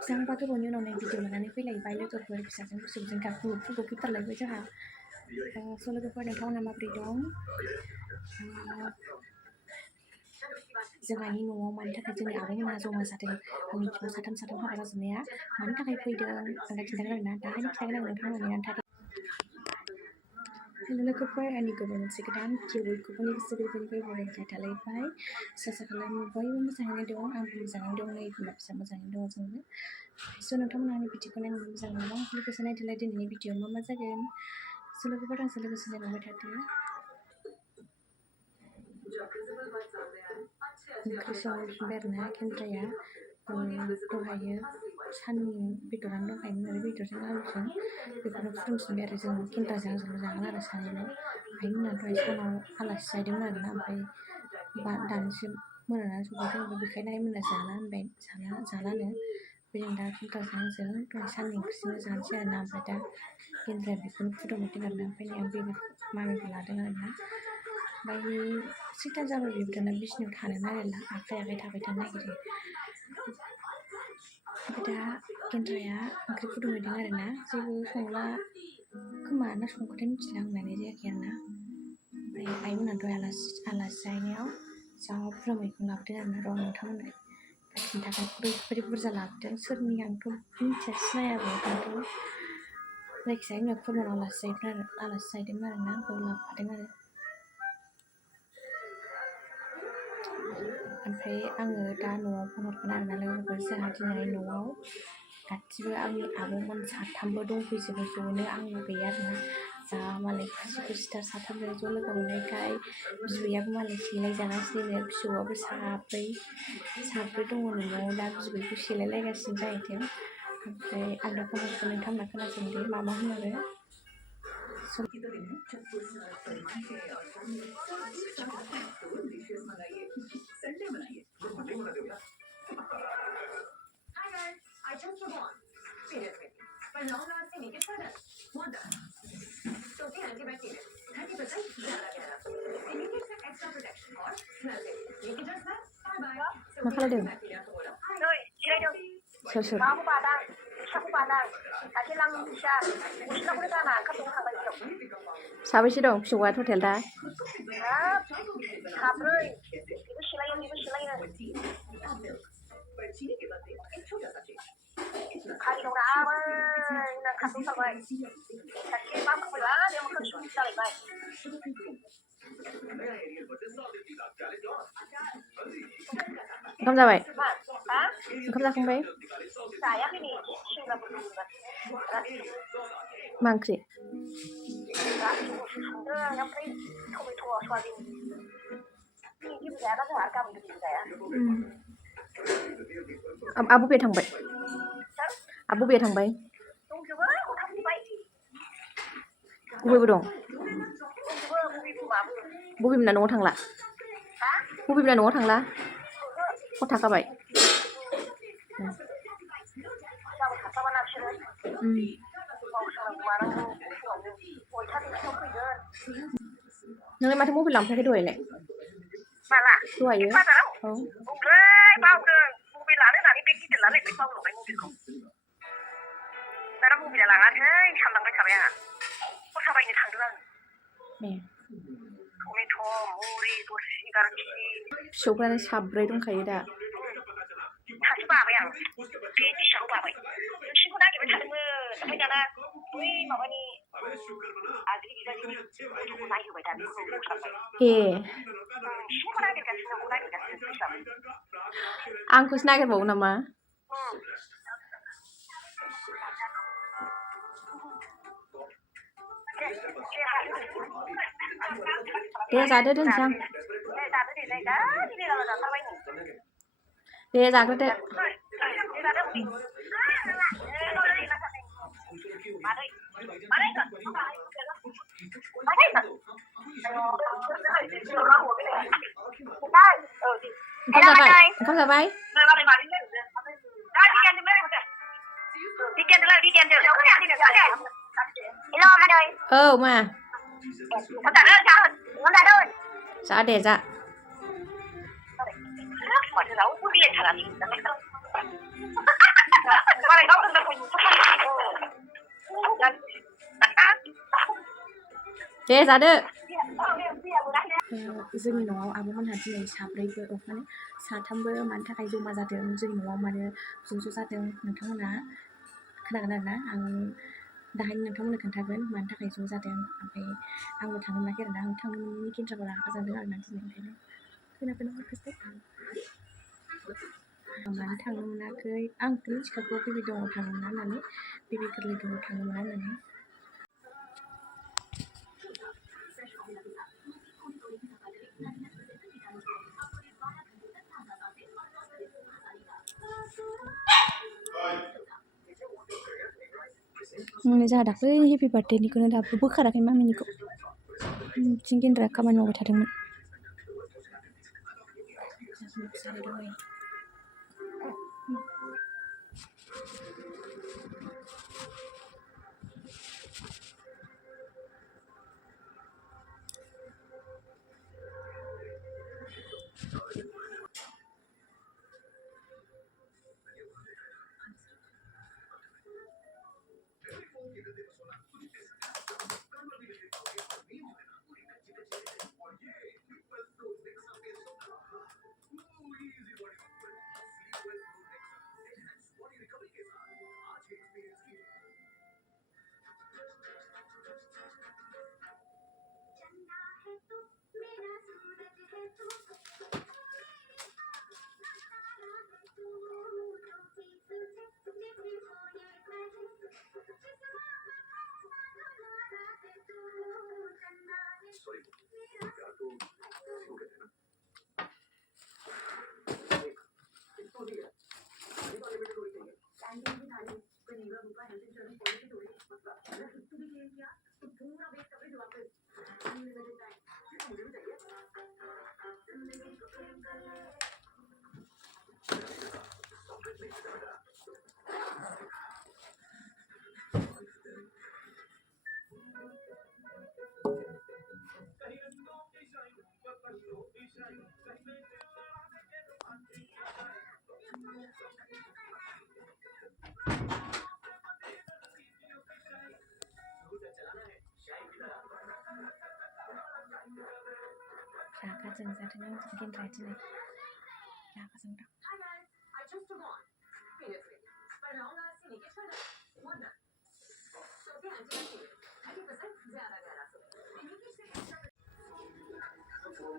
बेसेबांबा गोबावनि उनाव भिडिअ लानानै फैलायबाय लोगोफोर फिसाजों फिसौजों गाखौ फैथारलायबाय जोंहा स' लोगोफोर नोंथांमोना माबोरै दं जोंहानि न'आव मानि थाखाय जोंनि आब'मोनहा जमा जादों आंनि बिब' साथाम हाबा जाजोबनाया मानि थाखाय फैदों आं दा खिन्थागोन आरोना दाहायनो खिन्थागोन आं नोंथांमोननि आन्थाखौ हेल' लोगोफोर आंनि गोबाव मोनसे गोदान भिडिअ बयखौबो गोसो गोरबोनिफ्राय बरायनाय थालायबाय आसा खालामो बयबो मोजाङैनो दं आंबो मोजाङैनो दं नै बिमा फिसा मोजाङैनो दं जोंबो स' नोंथांमोना आंनि भिडिअखौ नायनो मोजां मोनबा लोगोसे नायदोलाय दिनैनि भिडिअ मा जागोन स' लोगोफोर आंजों लोगोसे जालांबाय थादो ओंख्रि संफिनबाय आरोना केन्द्राया दहायो साननि बेदरानो दंखायोमोन आरो बेदरजों आलुजों बेखौनो फुदुंफिनबाय आरो जों केन्द्राजों आंजोंल' जागोन आरो सानैल' आइमोना दहाय सानाव आलासि जाहैदोंमोन आरोना ओमफ्राय दानिसो मोनानानै सफैदों बेखायनो आइमोना जाला होनबाय जालानो जों दा केन्द्राजों आंजों दहाय साननि ओंख्रिजोंनो जानोसै आरोना ओमफ्राय दा केन्द्राया बेखौनो फुदुंहरदों आरोना ओमफ्राय आं बे मामिखौ लादों आरोना ओमफ्राय 6 जाबाय बेबो दाना बिसिनायाव थानो नागिरला आखाइ थाबाय थानो नागिरो ओमफ्राय दा केन्द्राया ओंख्रि फुदुंहैदों आरोना जेबो संला खोमा ना संखोथाय मिथिला आं नायनाय जायाखै आरोना ओमफ्राय आइमोना दहाय आलासि जाहैनायाव जा बुरजा मैगं लाबोदों आरोना र' नोंथांमोननो खिन्थागोन ओरैबायदि बुरजा लाबोदों सोरनि आंथ' मिथिया सिनायाबो खिन्थु जायखिजाया आइमोना खुरमानाव आलासि जाहैदोंमोन आरोना बेयाव लाबोफादों आरो ओमफ्राय आङो दा न'आव फन हरगोन आरोना लोगोफोर जोंहा दिनै न'आव गासिबो आंनि आब'मोन साथामबो दंफैजोबो ज'नो आंल' गैया आरोना जा मालाय खुसिथार साथामजों ज' लोगो मोननायखाय बिबैयाबो मालाय सेलायजागासिनो फिसौआबो साब्रै दङ न'आव दा बिबैखौ सेलायलायगासिनो जाहैदों ओमफ्राय आं दा फन हरगोन नोंथांमोना खोनासंदो मा होनहरो I just was on. Seriously. For long-lasting naked products. Wanda. Total antibacterial. 30% ज़्यादा गहरा. Immediate से extra protection और smell से. ये की just that. Bye-bye. मा खालामदों? नै जिरायदों. सोर? माबा बादां. फिसाखौ बादां. सासे लांनो फिसा. गस्लाखौनो गाना ओंखाम संनो थांबाय बियाव. साबैसे दं फिसौआ टटेल दा? हाब साब्रै. बेबो सेलायो. खालि दं आबै ना खाथौ थाबाय सासे मा फैबा बे मोखां सुन जालायबाय ओंखाम जाबाय हा ओंखाम जाखांबाय जायाखै नै सिंग्राफोर मा ओंख्रि संदों ओमफ्राय टमेट' सयाबिन जेबो जायाबा जोंहा गाबोन जेबो जाया आब' बे थांबाय आब' बे थांबाय दंजोबो गथाफैबाय बबेबो दं दंजोबो बबेमोना न'आव थांला हा बबेमोना न'आव थांला हर थाखाबाय गाबोन थाखाबाना बिसोरो मावसोनांगौ मानांगौ फुङावनो 6:30 फैगोन नोंलाय माथो मबाइल लांफायाखै दहायलाय माला दहायो बाजाराव औ ओमफ्राय बावदों मबाइल लानो होननानै बेग गिदिर लालायबाय बावलांबाय मबाइलखौ दाना मबाइला लाङाखै सानलांबाय थाबाय आंहा खरसा बायनो थांदों आङो टमेट' मुरि 10-11 केजि फिसौफ्रानो साब्रै दंखायो दा सासे बाबाय आं बे फिसाखौ बाबाय नोंसिनिखौ नागिरबाय थादोंमोन ओमफ्राय दाना बै माबानि आद्रि बिदानि गथ'खौ नायहोबाय दा बेखौ ए नोंसिनिखौ नागिरगासिनो आंखौसो नागिरबावो नामा दे जादो दोनसै आं दे जाग्रोदो ओंखाम जाबाय औ मा जा दे जा दे जादो जोंनि न'आव आब'मोनहा दिनै साब्रैबो माने साथामबो मानि थाखाय जमा जादों जोंनि न'आव मानो ज' जादों नोंथांमोना खोनागोन आरोना आं दाहायनो नोंथांमोननो खोन्थागोन मानि थाखाय ज' जादों ओमफ्राय आंबो थांनो मोनाखै आरोना आं थांनो मोनैनि केन्द्राखौ रागा जोंदों आरोना दिनै ओंखायनो खोनाबायना हरखोसै मानो थांनो मोनाखै आंथ' मिथिखागौ बेबि दङ थांनो मोना होननानै बेबि गोरलै दङ थांनो मोना होननानै जोंहा दाख्लै हेपि बार्थडेनिखौनो दाबो बोखाराखै मामिनिखौ बिथिं गेन्द्रा खामानि मावबाय थादोंमोन रागा जोंजादों आंजों गेन्द्राया दिनै रागा जोंदों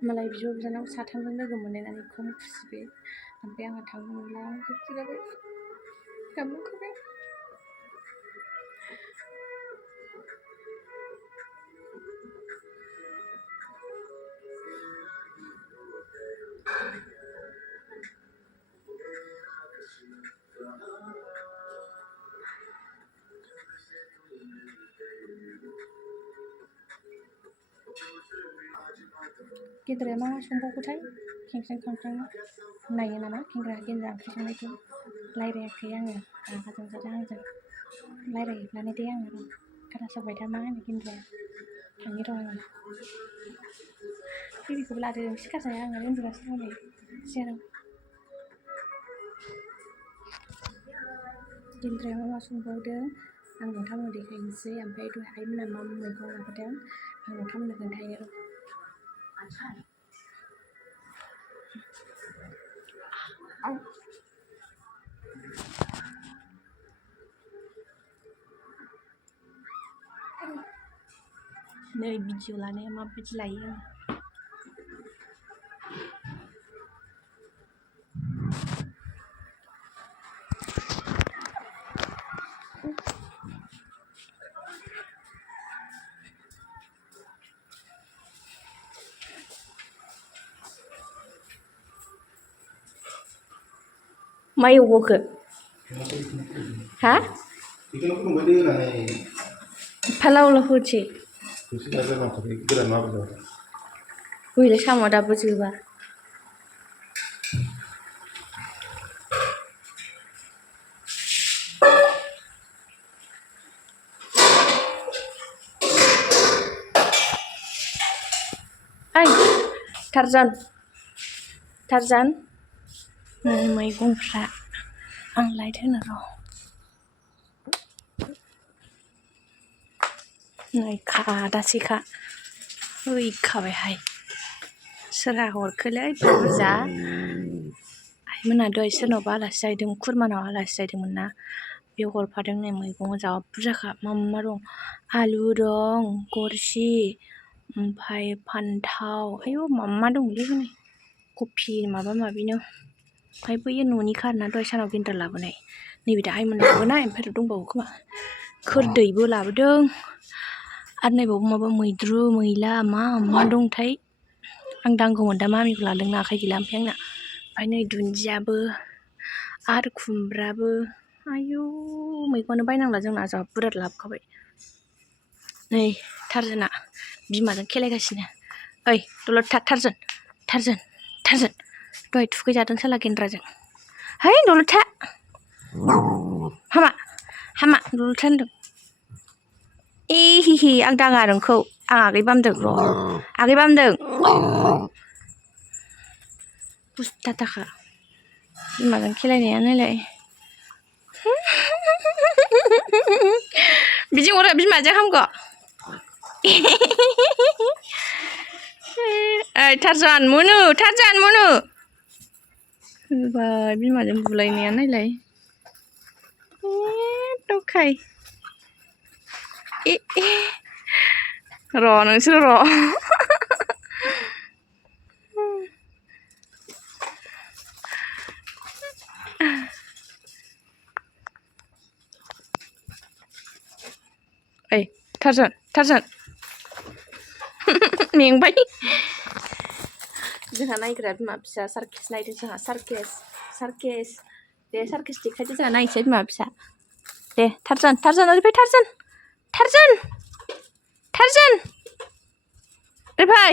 मालाय बिब' बिनानाव साथामजों लोगो मोनलायनानै खम खुसि बे ओमफ्राय आंहा थांनो मोनला दुखु जाबाय गाबनो ओंखारबाय गेन्द्राया मा संबावगोथाय खेंख्रें खांख्रेंनो नायो नामा गेन्द्रा ओंख्रि संनायखौ रायज्लायाखै आङो रागा जोंजादों आंजों रायज्लायहैफ्लानो दे आङो खोनासंबाय था मा होनो गेन्द्राया थांनि र' आङो बेबिखौबो लादों सिखारजाया आङो उन्दुगासिनो दं नै सियाराव गेन्द्राया मा संबावदों आं नोंथांमोननो देखायनोसै ओमफ्राय दहाय आइमोना मा मैगं लाबोदों आं नोंथांमोननो खोन्थायो नै भिडिअ लानाया माबायदि लायो आं मा एवबावखो हा एफा लाव लाव होसै गैला साम'आ दाबो जोबा टारजान नै मैगंफ्रा आं लायदों र' नै खादासेखा हैखाबायहाय सोरहा हरखोलै बुरजा आइमोना दहाय सोरनावबा आलासि जाहैदों खुरमानाव आलासि जाहैदोंमोन ना बेयाव हरफादों नै मैगङा जा बुरजाखा मा मा दं आलु दं गरसि ओमफ्राय फान्थाव आयौ मा मा दंलै हनै कफि माबा माबिनो ओमफ्राय बैयो न'निखा आरोना दहाय सानाव गेन्द्रा लाबोनाय नैबे दा आइमोन लाबोनाय ओमफ्राय दंबावो खोमा खोरदैबो लाबोदों आरो नायबावो माबा मैद्रु मैला मा मा दंथाय आं दांगौमोन दा मामिखौ लादोंना आखाइ गैला ओमफ्राय आंना ओमफ्राय नै दुन्दियाबो आरो खुमब्राबो आयौ मैगङानो बायनांला जोंना जा बुरजा लाबोखाबाय नै टारजोना बिमाजों खेलायगासिनो ओइ दलद था टारजोन दहाय थुखैजादों साला गेन्द्राजों है दलद था हामा दलद था होनदों हि आं दाङा नोंखौ आं आगै बामदों र' आगै बामदों बुस्था थाखा बिमाजों खेलायनाया नायलाय बिदि हरा बिमाजों हामगौ ओइ टारजान मोनो होबाय बिमाजों बुलायनाया नायलाय दखाय र' नोंसोर र' ओइ टारजान मेंबाय जोंहा नायग्रा बिमा फिसा सार्केस नायदों जोंहा सार्केस दे सार्केस देखायदो जोंहा नायसै बिमा फिसा दे टारजान ओरै फै टारजान ओरै फै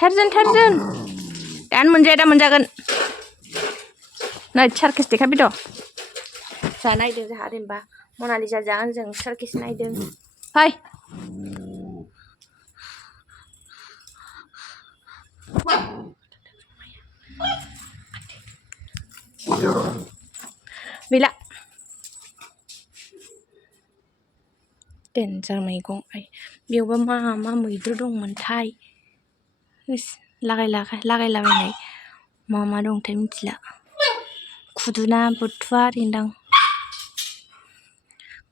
टारजान दानो मोनजाया दा मोनजागोन नै सार्केस देखायबाय दं जोंहा नायदों जोंहा ओरैनोबा मनालिसाजों आंजों सार्केस नायदों फै गैला देन्जार मैगं बेयावबा मा मैद्रु दंमोनथाय लागायलाबायनाय मा दंथाय मिथिला खुदुना बुथुवा ओरैनोदां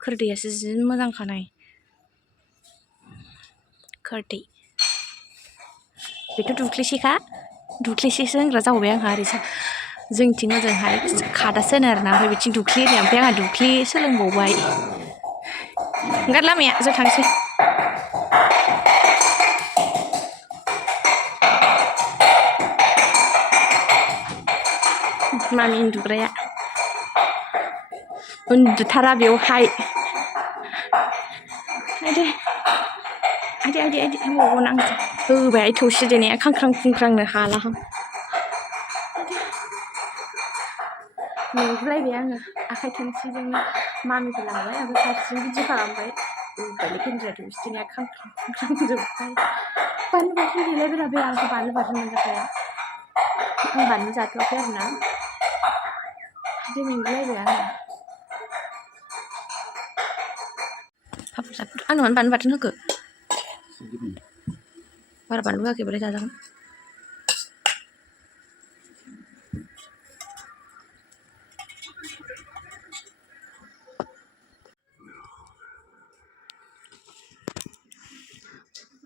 खोरदैयासो जि मोजांखानाय खोरदै बेथ' दुख्लिसेसो होनग्रा जाबावबाय आंहा ओरै जोंथिं ओजोंहाय खादासो होनो आरोना ओमफ्राय बिथिं दुख्लि होनो ओमफ्राय आंहा दुख्लि सोलोंबावबाय ओंखार लामाया जों थांसै मामि उन्दुग्राया उन्दुथारा बेवहाय आइदे होबावगोन आं होबाय थौसि देनाया खांख्रां खुंख्रांनो हालाहां मेंगुलायबाय आङो आखाइ थोंसेजोंनो मामिखौ लांबाय ओमफ्राय फारसेजों बिदि खालामबाय होबायलै गेन्द्राया थौसि देनाया खांख्रां खुंख्रां बानलु बाथोन देलायबाय बे आंथ' बानलु बाथोन मोनजाखाया आं बानलु जाथ'वाखै आरोना मेंगुलायबाय आङो आंनो मानो बानलु बाथोन होखो बारा बानलु होआखैबालाय जाजागोन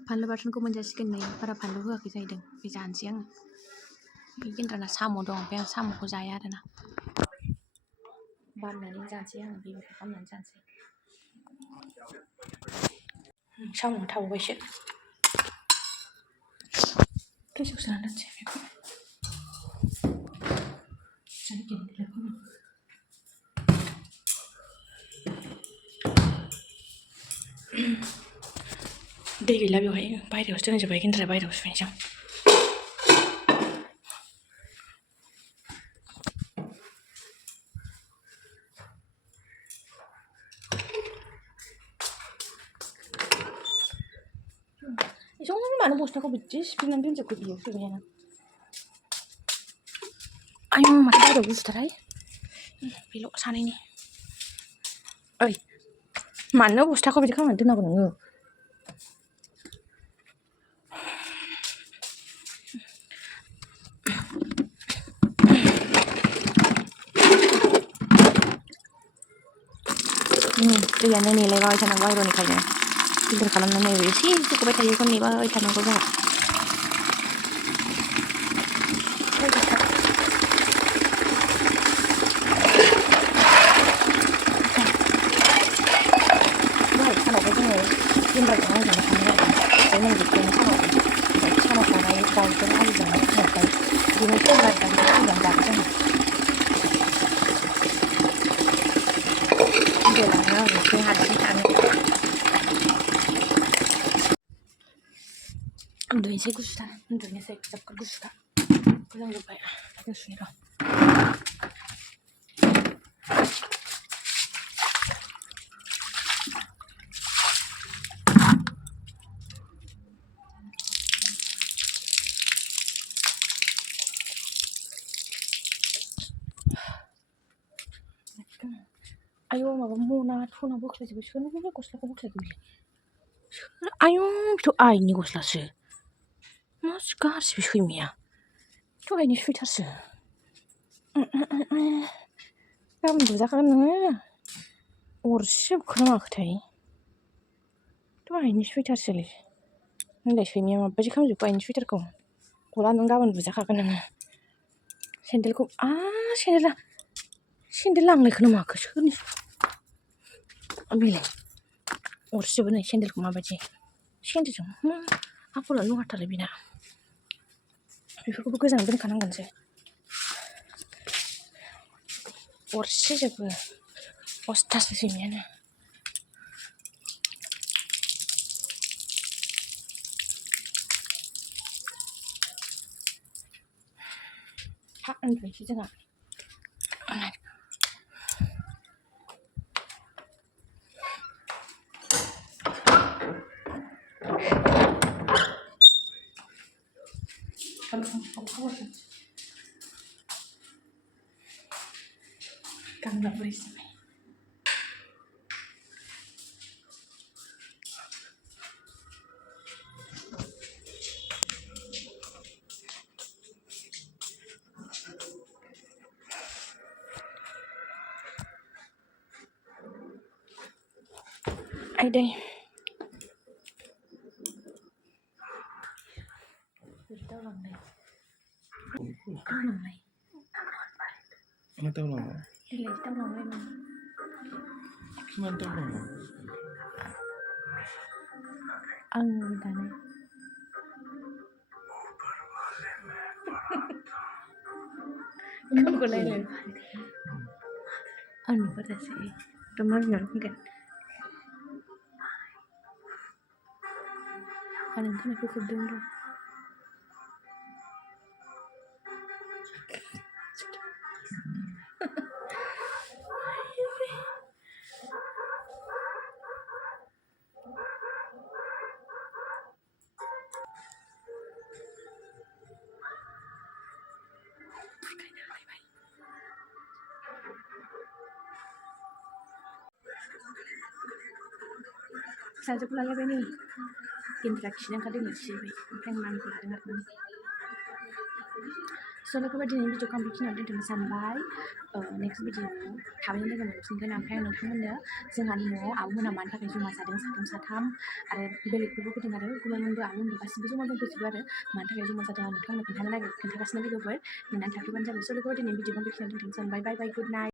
बानलु बाथोनखौ मोनजासिगोन नै बारा बानलु होआखै जाहैदों बे जानोसै आङो बे गेन्द्राना साम' दं ओमफ्राय आं साम'खौ जाया आरोना बामनानै जानोसै आङो बेखौ बामनानै जानोसै साम'आ थाबावबायसो गेसाव सोना दोनसै बेखौ दै गैला बेवहाय बायहेरायावसो दोनजोब्बाय गेन्द्राया बायहेरायावसो फैनोसै आं मानो बस्थाखौ बिदि सिफ्लेनानै दोनजोबखो बियो फैबायानो आयौ माथो बायहेरायाव गुसुथारहाय बेल' सानैनि ओइ मानो बस्थाखौ बिदि खालामनानै दोननांगौ नोङो दैयानो नेलायबाय थानांगौ आइरननिखायनो फिल्टार खालामनानै एसे गबाय थायो बेखौ नेबाय थानांगौ जोंहा दहाय सानावबो जोङो फिल्टारजों आंजोंनो थाङो आरो ओमफ्राय मोनजोबखायनो सानाव संनाय दाउजों आलुजों ओमफ्राय बिदिनो फिल्टार दाउजों आलुजों जाबाय जोङो देलाङो आं एसे हारसिं थानो उन्दुनोसै गुसुथार उन्दुनोसै जोबोद गुसुथार गोजांजोब्बाय गुसुनि र' आयौ माबा मना थना बोख्लायजोब्बाय सोरनि गस्लाखौ बोख्लायखो बिलाय आयौ बेथ' आइनि गस्लासो मासि गाज्रि बे सैमाया दहायनि सुइटारसो गाबोन बुजाखागोन नोङो अरसिजोबखोना माखोथाय दहायनि सुइटारसोलै होनलाय सैमाया माबायदि खालामजोबखो आइनि सुइटारखौ गला नों गाबोन बुजाखागोन नोङो सेन्देलखौ सेन्देल लांनायखौनो माखो सोरनि बेलाय अरसिजोबो नै सेन्देलखौ माबायदि सेन्देलजों मा आखलानो लहाथारलै बेना बेफोरखौबो गोजानाव दोनखानांगोनसो अरसिजोबो अस्थासो सैमायानो हा उन्दुनोसै जोंहा गानना बोरै जाबाय आइदै दावलांनाय मा दावलाङो देलाय दावलांबाय मा दावलाङो आं दानो खोमखौ नायलाय आं नुहरासै थ' मा बिनानै बुंगोन आं नोंखौ खोबदों र' फिसाजोखौ लालायबाय नै गेन्द्रा खिनो ओंखारदों खिबाय ओमफ्राय आं नामखौ लादों आरो स' लोगोफोर दिनैनि भिडिअखौ आं बेखिनियाव दोनथ'नो सानबाय नेक्स्ट भिडिअआव थाबैनो लोगो मोनफिनगोन ओमफ्राय आं नोंथांमोननो जोंहानि न'आव आब'मोना मानि थाखाय जमा जादों साथाम आरो बेलेगफोरबो फैदों आरो गुबुनबो आब'मोनबो गासिबो जमा दंफैजोबो आरो मानि थाखाय जमा जादों आं नोंथांमोननो खोन्थागासिनो लोगोफोर नेनानै थाथ'बानो जाबाय स' लोगोफोर दिनैनि भिडिअखौ बेखिनियाव दोनथ'नो सानबाय बाय बाय गुड नाइट